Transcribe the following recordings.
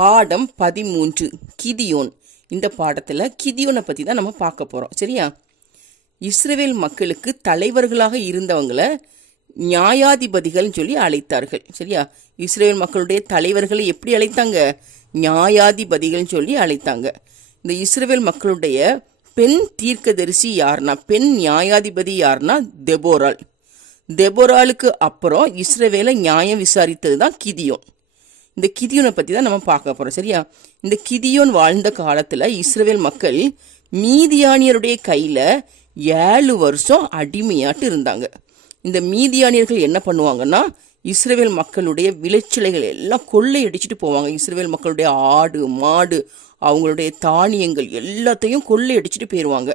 பாடம் பதிமூன்று கிதியோன். இந்த பாடத்தில் கிதியோனை பற்றி தான் நம்ம பார்க்க போகிறோம் சரியா? இஸ்ரேல் மக்களுக்கு தலைவர்களாக இருந்தவங்கள நியாயாதிபதிகள்னு சொல்லி அழைத்தார்கள். சரியா? இஸ்ரேல் மக்களுடைய தலைவர்களை எப்படி அழைத்தாங்க? நியாயாதிபதிகள்னு சொல்லி அழைத்தாங்க. இந்த இஸ்ரேல் மக்களுடைய பெண் தீர்க்கதரிசி யாருன்னா பெண் நியாயாதிபதி யார்னா தெபோரால் தெபோராலுக்கு அப்புறம் இஸ்ரேவேலை நியாயம் விசாரித்தது தான் கிதியோன். இந்த கிதியோனை பற்றி தான் நம்ம பார்க்க போகிறோம் சரியா? இந்த கிதியோன் வாழ்ந்த காலத்தில் இஸ்ரேல் மக்கள் மீதியானியருடைய கையில் ஏழு வருஷம் அடிமையாட்டு இருந்தாங்க. இந்த மீதியானியர்கள் என்ன பண்ணுவாங்கன்னா இஸ்ரேல் மக்களுடைய விளைச்சலைகள் எல்லாம் கொள்ளையடிச்சிட்டு போவாங்க. இஸ்ரேல் மக்களுடைய ஆடு மாடு அவங்களுடைய தானியங்கள் எல்லாத்தையும் கொள்ளையடிச்சிட்டு போயிடுவாங்க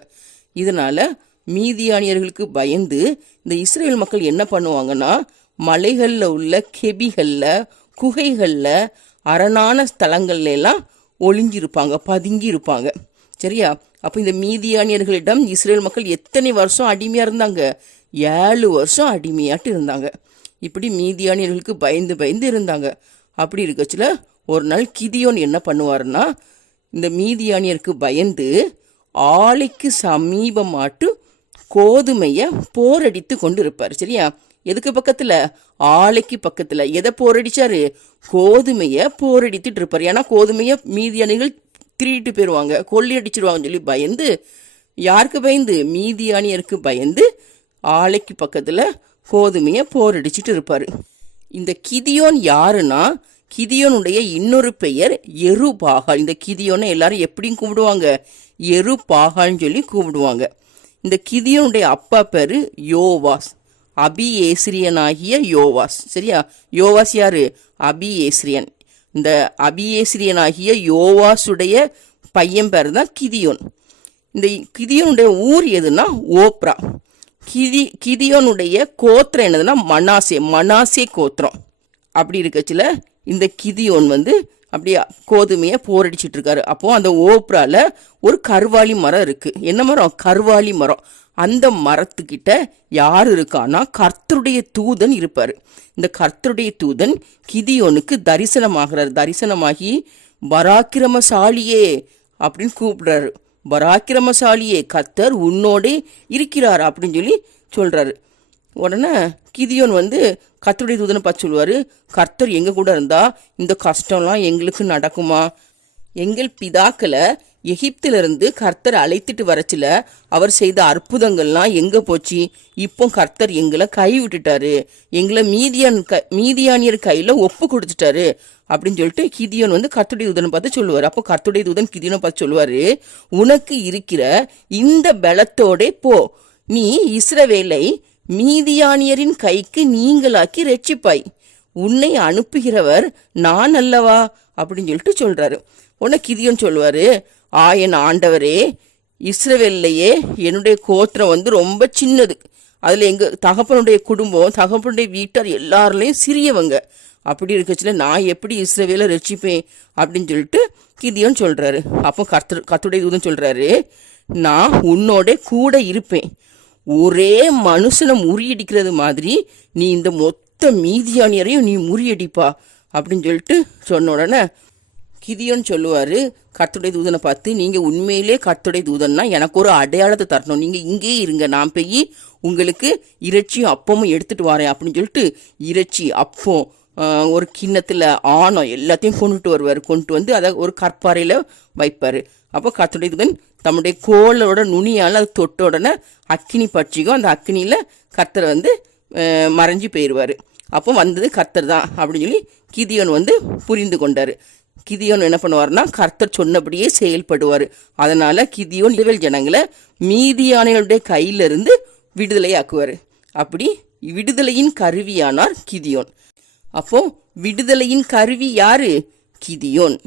இதனால் மீதியானியர்களுக்கு பயந்து இந்த இஸ்ரேல் மக்கள் என்ன பண்ணுவாங்கன்னா மலைகளில் உள்ள கெபிகளில் குகைகளில் அரணான ஸ்தலங்கள்ல எல்லாம் ஒளிஞ்சிருப்பாங்க பதுங்கி இருப்பாங்க சரியா? அப்போ இந்த மீதியானியர்களிடம் இஸ்ரேல் மக்கள் எத்தனை வருஷம் அடிமையாக இருந்தாங்க? ஏழு வருஷம் அடிமையாட்டு இருந்தாங்க. இப்படி மீதியானியர்களுக்கு பயந்து பயந்து இருந்தாங்க. அப்படி இருக்கச்சில் ஒரு நாள் கிதியோன் என்ன பண்ணுவாருன்னா இந்த மீதியானியருக்கு பயந்து ஆலைக்கு சமீபமாட்டு கோதுமையை போரடித்து கொண்டு இருப்பார் சரியா? எதுக்கு பக்கத்துல? ஆலைக்கு பக்கத்துல. எதை போரடிச்சாரு? கோதுமையை போரடித்துட்டு இருப்பார். ஏன்னா கோதுமையை அணிகள் திருடிட்டு போயிடுவாங்க கொள்ளையடிச்சிருவாங்கன்னு சொல்லி பயந்து யாருக்கு பயந்து? மீதியானியருக்கு பயந்து ஆலைக்கு பக்கத்துல கோதுமையை போரடிச்சிட்டு இருப்பாரு. இந்த கிதியோன் யாருன்னா கிதியோனுடைய இன்னொரு பெயர் எரு பாகால் இந்த கிதியோனை எல்லாரும் எப்படியும் கூப்பிடுவாங்க? எரு பாகால்னு சொல்லி கூப்பிடுவாங்க. இந்த கிதியோனுடைய அப்பா பேரு யோவாஸ். அபி ஏசிரியனாகிய யோவாஸ். சரியா? யோவாஸ் யாரு? அபி ஏசிரியன் இந்த அபியேசிரியனாகிய யோவாசுடைய பையன் பேர் தான் கிதியோன். இந்த கிதியோனுடைய ஊர் எதுனா ஓப்ரா. கிதி கிதியோனுடைய கோத்திரம் என்னதுன்னா மனாசே மனாசே கோத்திரம். அப்படி இருக்கச்சில இந்த கிதியோன் வந்து அப்படியே கோதுமையை போரடிச்சிட்டு இருக்காரு அப்போ அந்த ஓப்ரால ஒரு கருவாளி மரம் இருக்கு. என்ன மரம்? கருவாளி மரம். அந்த மரத்துக்கிட்ட யார் இருக்கான்னா கர்த்தருடைய தூதன் இருப்பார். இந்த கர்த்தருடைய தூதன் கிதியோனுக்கு தரிசனமாகிறார். தரிசனமாகி பராக்கிரமசாலியே அப்படின்னு கூப்பிடுறாரு. பராக்கிரமசாலியே கர்த்தர் உன்னோடே இருக்கிறார் அப்படின்னு சொல்லி சொல்கிறாரு உடனே கிதியோன் வந்து கர்த்தருடைய தூதனை பார்த்து சொல்லுவார் கர்த்தர் எங்கள் கூட இருந்தால் இந்த கஷ்டம்லாம் எங்களுக்கு நடக்குமா? எங்கள் பிதாக்களை எகிப்திலிருந்து கர்த்தர் அழைத்துட்டு வரச்சில அவர் செய்த அற்புதங்கள்லாம் எங்கே போச்சு? இப்போ கர்த்தர் எங்களை கை விட்டுட்டாரு எங்களை மீதியான் க மீதியானியர் கையில் ஒப்பு கொடுத்துட்டாரு. அப்படின்னு சொல்லிட்டு கிதியோன் வந்து கர்த்துடைய தூதனை பார்த்து சொல்லுவார். அப்போ கர்த்துடைய தூதன் கிதியோனை பார்த்து சொல்லுவார் உனக்கு இருக்கிற இந்த பலத்தோடே போ. நீ இஸ்ரவேலை மீதியானியரின் கைக்கு நீங்களாக்கி ரட்சிப்பாய். உன்னை அனுப்புகிறவர் நான் அல்லவா? அப்படின்னு சொல்லிட்டு சொல்றாரு. உன்னை கிதியோன் சொல்லுவாரு ஆ என் ஆண்டவரே இஸ்ரவேல்லையே என்னுடைய கோத்திரம் வந்து ரொம்ப சின்னது. அதில் எங்கள் தகப்பனுடைய குடும்பம் தகப்பனுடைய வீட்டார் எல்லாருலேயும் சிறியவங்க. அப்படி இருக்கச்சுல நான் எப்படி இஸ்ரவேலை ரட்சிப்பேன்? அப்படின்னு சொல்லிட்டு கிதியோன்னு சொல்கிறாரு அப்போ கர்த்தர் கத்துடைய தூதன் சொல்கிறாரு நான் உன்னோட கூட இருப்பேன். ஒரே மனுஷனை முறியடிக்கிறது மாதிரி நீ இந்த மொத்த மீதியானியரையும் நீ முறியடிப்பா அப்படின்னு சொல்லிட்டு சொன்ன உடனே கிதியோன்னு சொல்லுவார் கத்துடை தூதனை பார்த்து நீங்கள் உண்மையிலே கத்துடை தூதன்னா எனக்கு ஒரு அடையாளத்தை தரணும். நீங்கள் இங்கேயே இருங்க நான் போய் உங்களுக்கு இறைச்சி அப்பமும் எடுத்துகிட்டு வரேன் அப்படின்னு சொல்லிட்டு இறைச்சி அப்பம் ஒரு கிண்ணத்தில் ஆணம் எல்லாத்தையும் கொண்டுட்டு வருவார். கொண்டுட்டு வந்து அதை ஒரு கற்பாறையில் வைப்பார். அப்போ கத்துடை தூதன் தம்முடைய கோலோட நுனியால் அது தொட்ட உடனே அக்கினி பட்சிக்கும் அந்த அக்கினியில் கர்த்தர் வந்து மறைஞ்சு போயிடுவார் அப்போ வந்தது கர்த்தர் தான் அப்படின்னு சொல்லி கிதியோன் வந்து புரிந்து கொண்டார். கிதியோன் என்ன பண்ணுவார்னா கர்த்தர் சொன்னபடியே செயல்படுவார். அதனால் கிதியோன் இஸ்ரவேல் ஜனங்களை மீதியானைகளுடைய கையிலிருந்து விடுதலையாக்குவார். அப்படி விடுதலையின் கருவியானார் கிதியோன். அப்போ விடுதலையின் கருவி யாரு? கிதியோன்.